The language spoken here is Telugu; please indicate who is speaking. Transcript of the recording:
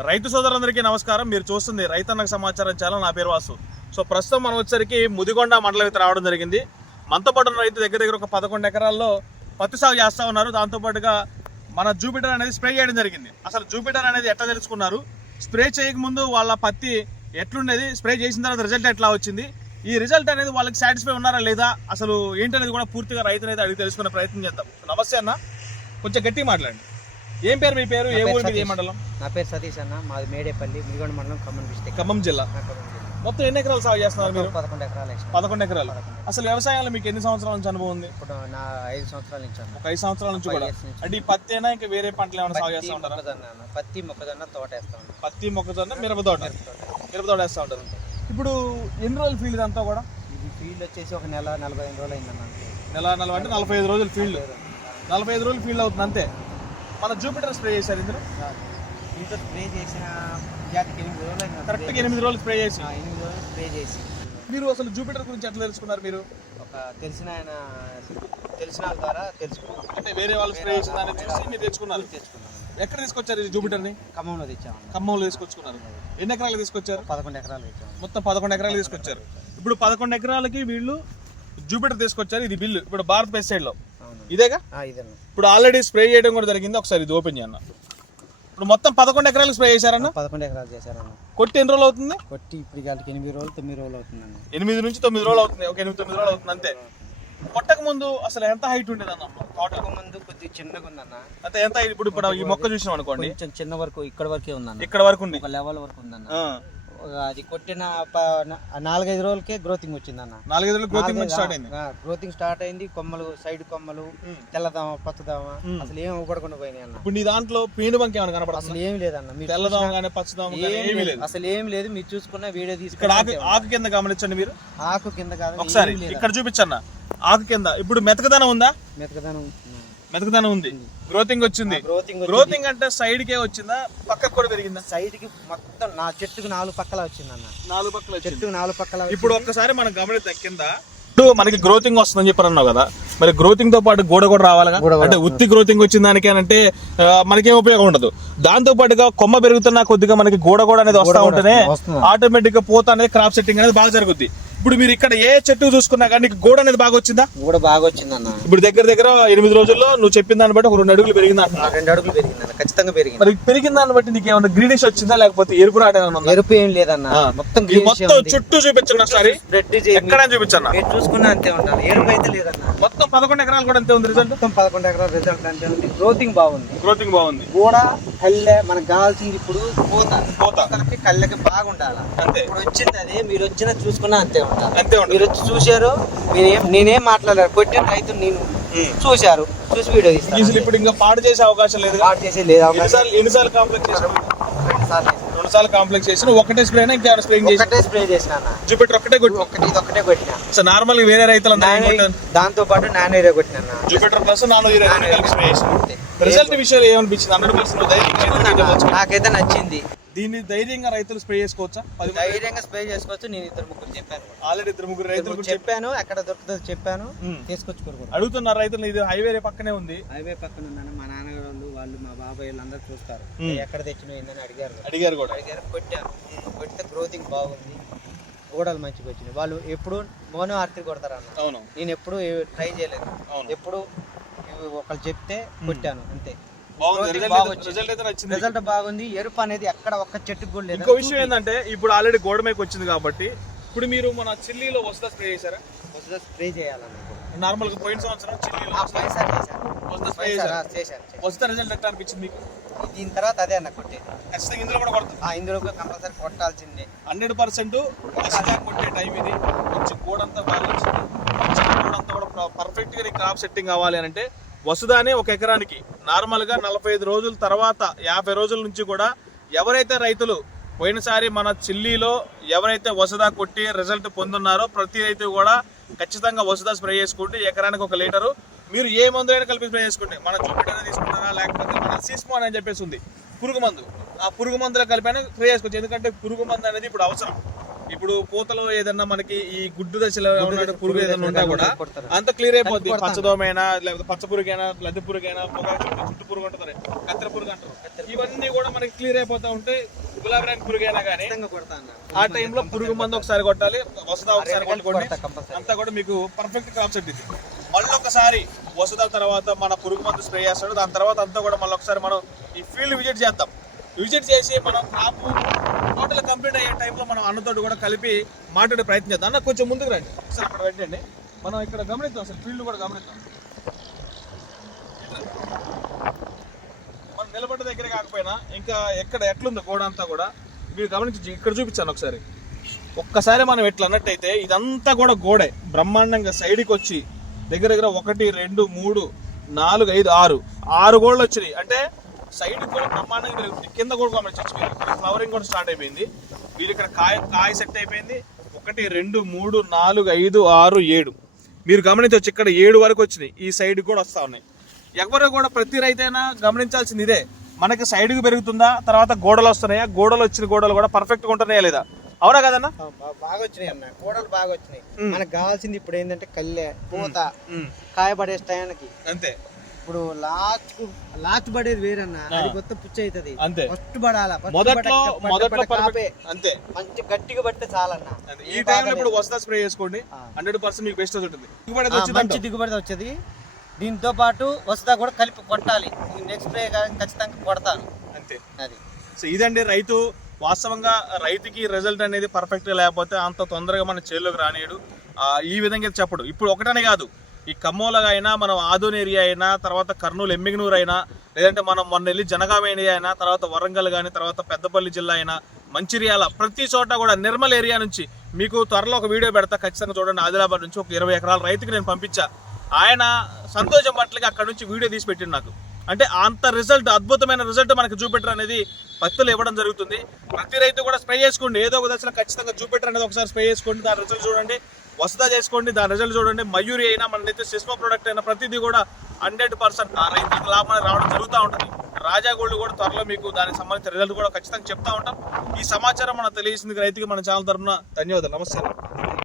Speaker 1: రైతు సోదరులందరికీ నమస్కారం. మీరు చూస్తుంది రైతన్నకు సమాచారం చాలా నా పేరు వాసు. సో ప్రస్తుతం మనం వచ్చరికి ముదిగొండ మండలం అయితే రావడం జరిగింది. మనతో పాటు రైతు దగ్గర దగ్గర ఒక పదకొండు ఎకరాల్లో పత్తి సాగు చేస్తూ ఉన్నారు. దాంతోపాటుగా మన జూపిటర్ అనేది స్ప్రే చేయడం జరిగింది. అసలు జూపిటర్ అనేది ఎట్లా తెలుసుకున్నారు? స్ప్రే చేయకముందు వాళ్ళ పత్తి ఎట్లుండేది? స్ప్రే చేసిన తర్వాత రిజల్ట్ ఎట్లా వచ్చింది? ఈ రిజల్ట్ అనేది వాళ్ళకి సాటిస్ఫై ఉన్నారా లేదా? అసలు ఏంటనేది కూడా పూర్తిగా రైతునైతే అడిగి తెలుసుకునే ప్రయత్నం చేద్దాం. నమస్తే అన్న. కొంచెం గట్టిగా మాట్లాడండి. ఏం పేరు మీ పేరు? ఏ ఊరు ఏ. మండలం?
Speaker 2: నా పేరు సతీష్ అన్న. మాది మేడేపల్లి మిగొండ మండలం ఖమ్మం డిస్టిక్.
Speaker 1: ఖమ్మం జిల్లా. మొత్తం ఎన్ని ఎకరాలు సాగు చేస్తున్నారు మీరు?
Speaker 2: పదకొండు ఎకరాలు
Speaker 1: పదకొండు ఎకరాలు. అసలు వ్యవసాయంలో మీకు ఎన్ని సంవత్సరాల నుంచి అనుభవం ఉంది?
Speaker 2: ఇప్పుడు నా ఐదు సంవత్సరాల నుంచి
Speaker 1: ఒక ఐదు సంవత్సరాల నుంచి కూడా. అంటే ఈ పత్తి అయినా ఇంకా వేరే పంటలు ఏమైనా సాగు చేస్తూ ఉంటారా?
Speaker 2: పత్తి మొక్కజొన్న తోట వేస్తా
Speaker 1: పత్తి మొక్కజొన్న మిరప తోట. మిరప తోట వేస్తూ ఉంటారు. ఇప్పుడు ఎన్ని రోజులు ఫీల్డ్ ఇదంతా కూడా?
Speaker 2: ఇది ఫీల్డ్ వచ్చేసి ఒక నెల నలభై ఐదు రోజులు అయిందన్న. అంతే.
Speaker 1: నెల నలభై అంటే నలభై ఐదు రోజులు ఫీల్డ్ నలభై ఐదు రోజులు. ఫీల్డ్ అవుతుంది అంతే. మన జూపిటర్ స్ప్రే చేశారు ఇందులో?
Speaker 2: దీంతో స్ప్రే చేసిన జాతికి ఎనిమిది రోజులు
Speaker 1: కరెక్ట్గా ఎనిమిది రోజులు స్ప్రే చేసి.
Speaker 2: ఎనిమిది రోజులు స్ప్రే చేసి.
Speaker 1: మీరు అసలు జూపిటర్ గురించి ఎట్లా తెలుసుకున్నారు మీరు?
Speaker 2: ఒక తెలిసిన ఆయన తెలిసిన వాళ్ళ ద్వారా తెలుసుకున్నాం.
Speaker 1: అంటే వేరే వాళ్ళు స్ప్రే చేసిన దాన్ని చూసి మీరు తెచ్చుకున్నారు.
Speaker 2: తెచ్చుకున్నాం.
Speaker 1: ఎక్కడ తీసుకొచ్చారు ఈ జూపిటర్ని
Speaker 2: ఖమ్మంలో తెచ్చామన్న
Speaker 1: ఖమ్మంలో తీసుకొచ్చుకున్నారు. ఎన్ని ఎకరాలు తీసుకొచ్చారు?
Speaker 2: పదకొండు ఎకరాలు తెచ్చాము
Speaker 1: మొత్తం పదకొండు ఎకరాలు తీసుకొచ్చారు. ఇప్పుడు పదకొండు ఎకరాలకి వీళ్ళు జూపిటర్ తీసుకొచ్చారు. ఇది బిల్లు. ఇప్పుడు భారత్ వెస్ట్లో
Speaker 2: అవును
Speaker 1: ఇదేగా? ఇప్పుడు ఆల్రెడీ స్ప్రే చేయడం కూడా జరిగింది. ఒకసారి ఇది ఓపెన్ చేయన్న. ఇప్పుడు మొత్తం పదకొండు ఎకరాలు స్ప్రే చేశారన్న?
Speaker 2: పదకొండు ఎకరాలు చేశారన్న.
Speaker 1: కొట్టి ఎన్ని రోజులు అవుతుంది?
Speaker 2: కొట్టి ఇప్పుడు ఇవాళకి ఎనిమిది రోజులు తొమ్మిది రోజులు అవుతుందండి
Speaker 1: ఎనిమిది నుంచి తొమ్మిది రోజులు అవుతుంది. ఒక ఎనిమిది తొమ్మిది రోజులు అవుతుంది. అంతే. కొట్టక ముందు అసలు ఎంత హైట్ ఉండేది అన్న తోట
Speaker 2: తోటకు ముందు కొద్దిగా చిన్నగా ఉందన్న.
Speaker 1: అంటే ఎంత? ఇప్పుడు ఇప్పుడు ఈ మొక్క చూసినాం అనుకోండి.
Speaker 2: కొంచెం చిన్న వరకు ఇక్కడ వరకే ఉందన్న.
Speaker 1: ఇక్కడ వరకు ఉంది.
Speaker 2: ఒక లెవెల్ వరకు ఉందన్న. అది కొట్టిన నాలుగైదు రోజులకే గ్రోతింగ్ వచ్చిందన్న.
Speaker 1: నాలుగైదు రోజులు గ్రోతింగ్ స్టార్ట్ అయింది.
Speaker 2: గ్రోతింగ్ స్టార్ట్ అయింది. కొమ్మలు సైడ్ కొమ్మలు తెల్లదామ పచ్చదామ అసలు ఏం అవ్వకుండా పోయినాయి అన్న.
Speaker 1: ఇప్పుడు నీ దాంట్లో పీను బంక్ ఏమైనా కనపడుతుంది?
Speaker 2: అసలు ఏం లేదన్న. మీరు
Speaker 1: తెల్లదాం కానీ పచ్చదాం కానీ
Speaker 2: ఏం
Speaker 1: ఏమీ
Speaker 2: లేదు. అసలు ఏం లేదు. మీరు చూసుకున్న వీడియో తీసుకుని
Speaker 1: ఆకు ఆకు కింద గమనించండి మీరు.
Speaker 2: ఆకు కింద కాదు
Speaker 1: ఒకసారి ఇక్కడ చూపించన్న. ఆకు కింద. ఇప్పుడు మెతకదనం ఉందా?
Speaker 2: మెతకదనం
Speaker 1: మెతకదనం ఉంది. గ్రోతింగ్ వచ్చింది.
Speaker 2: గ్రోతింగ్
Speaker 1: గ్రోతింగ్ అంటే సైడ్ కే వచ్చిందా పక్కకు కూడా పెరిగిందా?
Speaker 2: సైడ్కి మొత్తం నా చెట్టుకు నాలుగు పక్కల వచ్చిందన్న
Speaker 1: నాలుగు పక్కల వచ్చింది.
Speaker 2: చెట్టుకు నాలుగు పక్కల
Speaker 1: ఇప్పుడు ఒక్కసారి మనం గమనిద్దాం కింద ఇప్పుడు మనకి గ్రోతింగ్ వస్తుందని చెప్పి అన్నావు కదా. మరి గ్రోతింగ్తో పాటు గోడ కూడా
Speaker 2: కూడా.
Speaker 1: అంటే ఉత్తి గ్రోతింగ్ వచ్చిన దానికి అంటే మనకేం ఉపయోగం ఉండదు. దాంతో పాటుగా కొమ్మ పెరుగుతున్న కొద్దిగా మనకి గోడ కూడా అనేది వస్తా ఉంటేనే. ఆటోమేటిక్గా పోత అనేది క్రాప్ సెట్టింగ్ అనేది బాగా జరుగుద్ది. ఇప్పుడు మీరు ఇక్కడ ఏ చెట్టు చూసుకున్నా కానీ గోడ అనేది బాగా వచ్చిందా?
Speaker 2: కూడా బాగా వచ్చిందన్న.
Speaker 1: ఇప్పుడు దగ్గర దగ్గర ఎనిమిది రోజుల్లో నువ్వు చెప్పిన దాన్ని బట్టి ఒక రెండు అడుగులు పెరిగింది అంటున్నా.
Speaker 2: రెండు అడుగులు పెరిగిందన్న ఖచ్చితంగా పెరిగింది.
Speaker 1: మరి పెరిగిన దాన్ని బట్టి నీకు ఏమైనా గ్రీనిష్ వచ్చిందా లేకపోతే ఎరుపు ఉందా?
Speaker 2: ఎరుపు ఏం లేదన్న. మొత్తం
Speaker 1: మొత్తం చుట్టూ చూపించండి ఒకసారి ఎక్కడ చూపించన్నా?
Speaker 2: చూసుకున్నా అంతే ఉండాలి. ఎరుపు అయితే లేదన్న.
Speaker 1: మొత్తం పదకొండు ఎకరాలు కూడా అంతే ఉంది రిజల్ట్
Speaker 2: మొత్తం పదకొండు ఎకరాల రిజల్ట్ అంటే ఉంది. గ్రోతింగ్ బాగుంది.
Speaker 1: గ్రోతింగ్ బాగుంది.
Speaker 2: కూడా కళ్ళె మనకు కావాల్సింది ఇప్పుడు పూత.
Speaker 1: పోత
Speaker 2: పూతలకి కళ్ళకి బాగుండాలి?
Speaker 1: అంతే.
Speaker 2: ఇప్పుడు వచ్చింది అదే మీరు వచ్చిన చూసుకున్నా అంతే ఉండాలి
Speaker 1: అంతే ఉండదు
Speaker 2: మీరు వచ్చి చూశారు మీరేం నేనేం మాట్లాడారు కొట్టిన రైతు నేను చూశారు చూసి వీడియో తీస్తాను.
Speaker 1: అసలు ఇప్పుడు ఇంకా పాడు చేసే అవకాశం లేదు
Speaker 2: స్టార్ట్ చేసి లేదా అవకాశం
Speaker 1: ఎన్నిసార్లు ఎన్నిసార్లు కాంప్లెక్స్ చేసిన
Speaker 2: రెండు సార్లు.
Speaker 1: రెండు సార్లు కాంప్లెక్స్ చేసిన ఒకటే స్ప్రే అయినా ఇంకేమైనా స్ప్రేయింగ్ చేసి
Speaker 2: ఒకటే స్ప్రే చేసిన.
Speaker 1: జూపిటర్ ఒక్కటే కొట్టి
Speaker 2: ఒకటి ఇది ఒకటే కొట్టిన.
Speaker 1: సో నార్మల్ వేరే రైతులు
Speaker 2: నానో- దాంతో పాటు నాన్ ఏరియా కొట్టిన.
Speaker 1: జూపిటర్ ప్లస్ ఇరవై రెండు కలిపి స్ప్రే చేసిన. రిజల్ట్ విషయాలు ఏమనిపించింది? హండ్రెడ్ పర్సెంట్
Speaker 2: నాకైతే నచ్చింది.
Speaker 1: దీన్ని ధైర్యంగా రైతులు స్ప్రే చేసుకోవచ్చా?
Speaker 2: ధైర్యంగా స్ప్రే చేసుకోవచ్చు. నేను ఇద్దరు ముగ్గురు చెప్పాను.
Speaker 1: ఆల్రెడీ ఇద్దరు ముగ్గురు రైతులు
Speaker 2: చెప్పాను. ఎక్కడ దొరుకుతుందో చెప్పాను. తీసుకొచ్చుకోరు
Speaker 1: అడుగుతున్నారు రైతులు ఇది హైవే పక్కనే ఉంది.
Speaker 2: హైవే పక్కన ఉందని మా నాన్నగారు వాళ్ళు మా బాబాయ్ వాళ్ళందరూ చూస్తారు. ఎక్కడ తెచ్చినవి ఏందని అడిగారు
Speaker 1: అడిగారు కూడా.
Speaker 2: అడిగారు కొట్టాను కొడితే గ్రోతింగ్ బాగుంది. గోడలు మంచిగా వచ్చినాయి. వాళ్ళు ఎప్పుడు మోనో ఆర్తి కొడతారు అన్న.
Speaker 1: అవును.
Speaker 2: నేను ఎప్పుడు ట్రై చేయలేదు.
Speaker 1: అవును.
Speaker 2: ఎప్పుడు ఒకళ్ళు చెప్తే కొట్టాను అంతే.
Speaker 1: రిజల్ట్
Speaker 2: బాగుంది. ఎరుపు అనేది ఎక్కడ ఒక్క చెట్టుకు కూడా లేదు.
Speaker 1: ఇంకో విషయం ఏంటంటే ఇప్పుడు ఆల్రెడీ గోడ మీదకి వచ్చింది కాబట్టి ఇప్పుడు మీరు మన చిల్లీలో వస్తా స్ప్రే చేశారా?
Speaker 2: స్ప్రే చేయాలన్న
Speaker 1: నార్మల్గా పోయిన సంవత్సరం చిల్లీలో వస్తా చేశారా. వస్తా రిజల్ట్ ఎట్లా అనిపించింది మీకు?
Speaker 2: దీని తర్వాత అదే అన్న కొట్టేది.
Speaker 1: ఖచ్చితంగా ఇందులో కూడా కొడుతుంది?
Speaker 2: ఆ ఇందులో కంపల్సరీ కొట్టాల్సిందే.
Speaker 1: హండ్రెడ్ పర్సెంట్ కొట్టే టైం ఇది. కొంచెం గోడంతా బాగా వచ్చింది గోడంతా కూడా పర్ఫెక్ట్గా క్రాప్ సెట్టింగ్ అవ్వాలి అని అంటే వసుదానే ఒక ఎకరానికి నార్మల్గా నలభై ఐదు రోజుల తర్వాత యాభై రోజుల నుంచి కూడా ఎవరైతే రైతులు పోయినసారి మన చిల్లీలో ఎవరైతే వసుదా కొట్టి రిజల్ట్ పొందున్నారో ప్రతి రైతు కూడా ఖచ్చితంగా వసుదా స్ప్రే చేసుకుంటే ఎకరానికి ఒక లీటరు మీరు ఏ మందు అయినా కలిపి స్ప్రే చేసుకుంటే మన జూపిటర్ తీసుకుంటారా? లేకపోతే మన సిస్మోన్ అని చెప్పేసి ఉంది. పురుగు మందు. ఆ పురుగు మందులో కలిపి స్ప్రే చేసుకోవచ్చు. ఎందుకంటే పురుగు మందు అనేది ఇప్పుడు అవసరం. ఇప్పుడు పూతలో ఏదన్నా మనకి ఈ గుడ్డు దశలో పురుగు
Speaker 2: పురుగు
Speaker 1: ఏదైనా ఉన్నా కూడా. అంత క్లియర్ అయిపోద్ది. పచ్చదోమైనా లేకపోతే పచ్చ పురుగైనా లద్దె పురుగైనా పొగ చుట్టూ పురుగు ఉంటుంది కత్తెర పురుగు అంటారు. ఇవన్నీ కూడా మనకి క్లియర్ అయిపోతా ఉంటే గులాబీ రంగు పురుగైనా కానీ
Speaker 2: ఖచ్చితంగా కొడతా అన్న
Speaker 1: ఆ టైంలో పురుగు మందు ఒకసారి కొట్టాలి. వసదా ఒకసారి కొట్టుకోండి. అంతా కూడా మీకు పర్ఫెక్ట్ సెట్ ఇది. మళ్ళీ ఒకసారి వసద తర్వాత మన పురుగు మందు స్ప్రే చేస్తాడు. దాని తర్వాత అంతా కూడా మళ్ళీ ఒకసారి మనం ఈ ఫీల్డ్ విజిట్ చేద్దాం. విజిట్ చేసి మనం క్రాప్ టోటల్ కంప్లీట్ అయ్యే టైంలో మనం అన్నతోటి కూడా కలిపి మాట్లాడే ప్రయత్నం చేద్దాం. అన్న కొంచెం ముందుకు రండి. ఒకసారి అక్కడ పెట్టండి. మనం ఇక్కడ గమనిద్దాం అసలు ఫీల్డ్ కూడా గమనిద్దాం. మనం నిలబడ్డ దగ్గర కాకపోయినా ఇంకా ఎక్కడ ఎట్లుందో గోడ అంతా కూడా మీరు గమనించి ఇక్కడ చూపించాను ఒకసారి. ఒక్కసారి మనం ఎట్లా అన్నట్టయితే ఇదంతా కూడా గోడే. బ్రహ్మాండంగా సైడ్కి వచ్చి దగ్గర దగ్గర ఒకటి రెండు మూడు నాలుగు ఐదు ఆరు. ఆరు గోళ్ళు వచ్చినాయి. అంటే సైడ్ కూడా బ్రహ్మాండంగా పెరుగుతుంది కింద కూడా గమనించవచ్చు మీరు ఫ్లవరింగ్ కూడా స్టార్ట్ అయిపోయింది. వీళ్ళు ఇక్కడ కాయ కాయ సెట్ అయిపోయింది. ఒకటి రెండు మూడు నాలుగు ఐదు ఆరు ఏడు. మీరు గమనించవచ్చు ఇక్కడ ఏడు వరకు వచ్చినాయి. ఈ సైడ్ కూడా వస్తూ ఉన్నాయి. ఎవరు కూడా ప్రతి రైతైనా గమనించాల్సింది ఇదే. మనకి సైడ్కి పెరుగుతుందా? తర్వాత గోడలు వస్తున్నాయా? గోడలు వచ్చిన గోడలు కూడా పర్ఫెక్ట్గా ఉంటున్నాయా లేదా? అవునా కదన్నా?
Speaker 2: బాగా వచ్చినాయి అన్న. కూడలు బాగా వచ్చినాయి. మనకు కావాల్సింది ఇప్పుడు ఏంటంటే కల్లె పూత కాయపడే టయానికి.
Speaker 1: అంతే.
Speaker 2: ఇప్పుడు లాస్ట్ లాస్ట్ పడేది వేరన్న. అది కొత్త పుచ్చి అవుతుంది
Speaker 1: అంతే.
Speaker 2: ఫస్ట్ పడాలా?
Speaker 1: మొదట్లో మొదట్లో
Speaker 2: కాపే.
Speaker 1: అంతే.
Speaker 2: మంచి గట్టిగా పడితే చాలన్న.
Speaker 1: ఈ టైంలో ఇప్పుడు వస్తా స్ప్రే చేసుకోండి. హండ్రెడ్ పర్సెంట్ మీకు బెస్ట్ ఉంటుంది. దిగుబడి.
Speaker 2: మంచి దిగుబడి వచ్చేది. దీంతో పాటు వస్తా కూడా కలిపి కొట్టాలి. నెక్స్ట్ స్ప్రే ఖచ్చితంగా కొడతాను.
Speaker 1: అంతే.
Speaker 2: అది.
Speaker 1: సో ఇదండి రైతు వాస్తవంగా రైతుకి రిజల్ట్ అనేది పర్ఫెక్ట్గా లేకపోతే అంత తొందరగా మన చేతిలోకి రానియడు. ఈ విధంగా చెప్పడు. ఇప్పుడు ఒకటనే కాదు. ఈ కమ్మోలగా అయినా మనం ఆదోని ఏరియా అయినా తర్వాత కర్నూలు ఎమ్మిగనూరు అయినా లేదంటే మనం మొన్న వెళ్ళి జనగామ ఏరియా అయినా తర్వాత వరంగల్ కానీ తర్వాత పెద్దపల్లి జిల్లా అయినా మంచిర్యాల ప్రతి చోట కూడా నిర్మల్ ఏరియా నుంచి మీకు త్వరలో ఒక వీడియో పెడతా. ఖచ్చితంగా చూడండి. ఆదిలాబాద్ నుంచి ఒక ఇరవై ఎకరాల రైతుకి నేను పంపించా. ఆయన సంతోషం పట్లకి అక్కడ నుంచి వీడియో తీసి పెట్టిండు నాకు. అంటే అంత రిజల్ట్ అద్భుతమైన రిజల్ట్ మనకి చూపెట్టరు అనేది పత్తులు ఇవ్వడం జరుగుతుంది. ప్రతి రైతు కూడా స్ప్రే చేసుకోండి. ఏదో ఒక దశలో ఖచ్చితంగా జూపిటర్ అనేది ఒకసారి స్ప్రే చేసుకోండి. దాని రిజల్ట్ చూడండి. వసదా చేసుకోండి. దాని రిజల్ట్ చూడండి. మయూరి అయినా మనైతే అయితే సిస్మో ప్రోడక్ట్ అయినా ప్రతిదీ కూడా హండ్రెడ్ పర్సెంట్ ఆ రైతులకు లాభం రావడం జరుగుతూ ఉంటుంది. రాజా గోల్డ్ కూడా త్వరలో మీకు దానికి సంబంధించిన రిజల్ట్ కూడా ఖచ్చితంగా చెప్తా ఉంటాం. ఈ సమాచారం మనకు తెలియజేసింది రైతుకి మన ఛానల్ తరఫున ధన్యవాదాలు. నమస్తే.